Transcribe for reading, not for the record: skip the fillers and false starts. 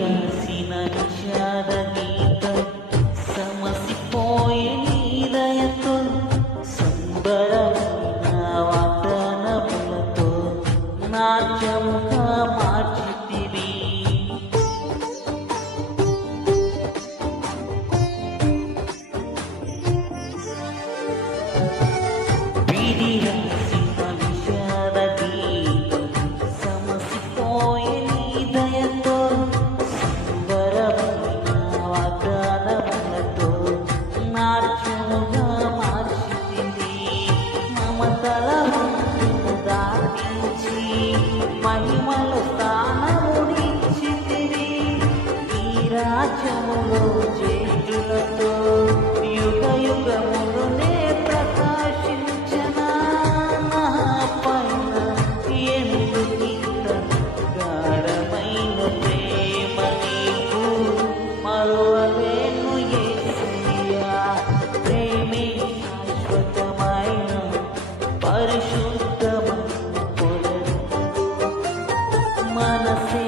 రాసిన నిషాద గీతం సమసిపోయే నీ దయతో సంబరమైన వాగ్దానములతో నాట్యముగా మార్చితివి. విధి రాసిన నిషాద గీతం సమసిపోయే నీ దయతో సంబరమైన వాగ్దానములతో నాట్యముగా మార్చితివి. మమతల హద్దును దాటించి మహిమలో స్థానమునిచ్చితివి. ఈ రాజ్యములో చేతులతో యుగ యుగములు నే ప్రకాశించనా. నా పైన ఎందుకింత గాఢమైన ప్రేమ నీకు మరువలేను యేసయ్యా. ప్రేమే శాశ్వతమైన పరిశుద్ధమైన పొదలు మనసే